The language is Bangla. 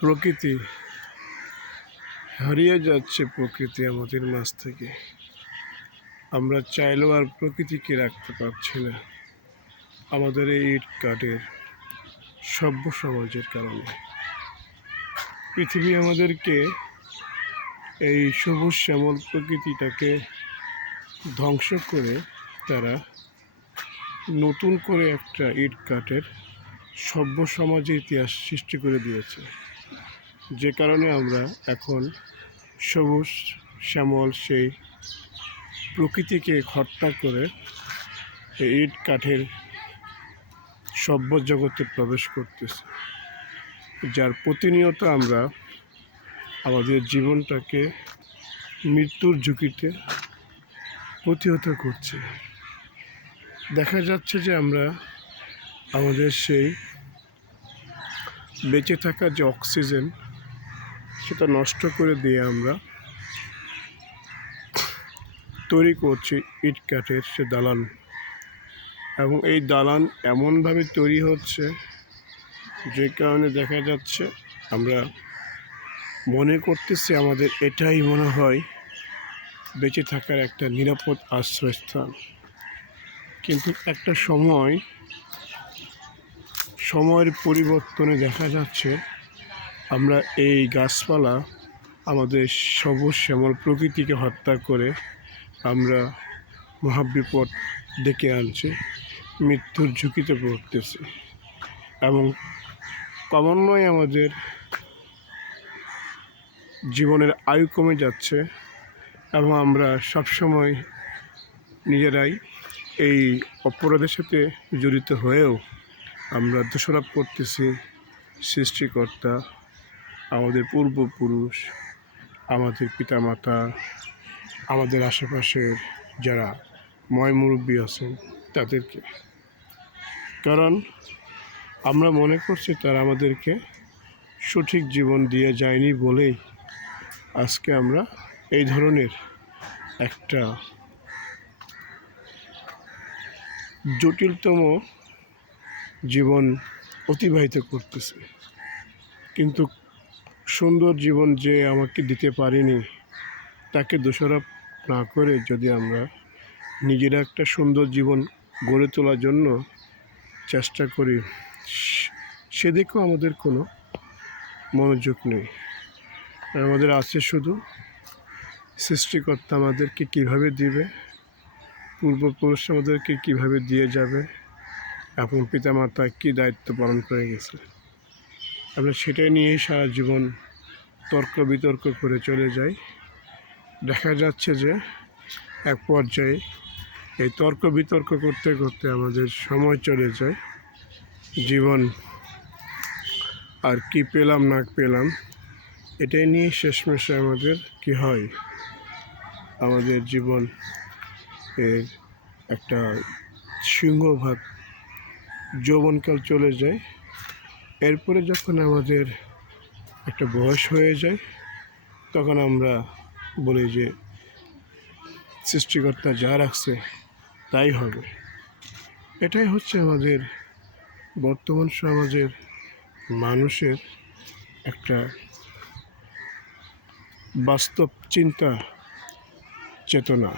প্রকৃতি হারিয়ে যাচ্ছে, প্রকৃতি আমাদের মাঝ থেকে। আমরা চাইলেও আর প্রকৃতিকে রাখতে পারছি না আমাদের এই ইট কাঠের সভ্য সমাজের কারণে। পৃথিবী আমাদেরকে এই সবুজ শ্যামল প্রকৃতিটাকে ধ্বংস করে তারা নতুন করে একটা ইট কাঠের সভ্য সমাজের ইতিহাস সৃষ্টি করে দিয়েছে, যে কারণে আমরা এখন সবুজ শ্যামল সেই প্রকৃতিকে হত্যা করে এই ইট কাঠের সভ্য জগতে প্রবেশ করতেছি, যার প্রতিনিয়ত আমরা আমাদের জীবনটাকে মৃত্যুর ঝুঁকিতে প্রতিহত করছি। দেখা যাচ্ছে যে আমরা আমাদের সেই বেঁচে থাকার যে অক্সিজেন সেটা নষ্ট করে দিয়ে আমরা তৈরি করছি ইট কাঠের সে দালান, এবং এই দালান এমনভাবে তৈরি হচ্ছে যে কারণে দেখা যাচ্ছে আমরা মনে করতেছি আমাদের এটাই মনে হয় বেঁচে থাকার একটা নিরাপদ আশ্রয়স্থান। কিন্তু একটা সময়ের পরিবর্তনে দেখা যাচ্ছে আমরা এই গাছপালা আমাদের সবুজ শ্যামল প্রকৃতিকে হত্যা করে আমরা মহাবিপদ ডেকে আনছি, মৃত্যুর ঝুঁকিতে পড়তেছি, এবং ক্রমান্বয়ে আমাদের জীবনের আয়ু কমে যাচ্ছে, এবং আমরা সবসময় নিজেরাই এই অপরাধের সাথে জড়িত হয়েও আমরা দোষারোপ করতেছি সৃষ্টিকর্তা, আমাদের পূর্বপুরুষ, আমাদের পিতামাতা, আমাদের আশেপাশের যারা ময়-মুরব্বী আছেন তাদেরকে। কারণ আমরা মনে করছি তারা আমাদেরকে সঠিক জীবন দিয়ে যায়নি বলেই আজকে আমরা এই ধরনের একটা জটিলতম জীবন অতিবাহিত করতেছে। কিন্তু সুন্দর জীবন যে আমাকে দিতে পারেনি তাকে দোষারোপ না করে যদি আমরা নিজেরা একটা সুন্দর জীবন গড়ে তোলার জন্য চেষ্টা করি, সেদিকেও আমাদের কোনো মনোযোগ নেই। আমাদের আছে শুধু সৃষ্টিকর্তা আমাদেরকে কীভাবে দিবে, পূর্বপুরুষ আমাদেরকে কীভাবে দিয়ে যাবে, এবং পিতামাতা কী দায়িত্ব পালন করে গেছে, আমরা সেটাই নিয়েই সারা জীবন তর্ক বিতর্ক করে চলে যাই। দেখা যাচ্ছে যে এক পর্যায়ে এই তর্ক বিতর্ক করতে করতে আমাদের সময় চলে যায়, জীবন আর কি পেলাম না পেলাম এটাই নিয়ে শেষমেশে আমাদের কি হয়, আমাদের জীবন এর একটা সিংহভাগ যৌবনকাল চলে যায়। এরপরে যখন আমাদের একটা বয়স হয়ে যায় তখন আমরা বলি যে সৃষ্টিকর্তা যা রাখছে তাই হবে। এটাই হচ্ছে আমাদের বর্তমান সমাজের মানুষের একটা বাস্তব চিন্তা চেতনা।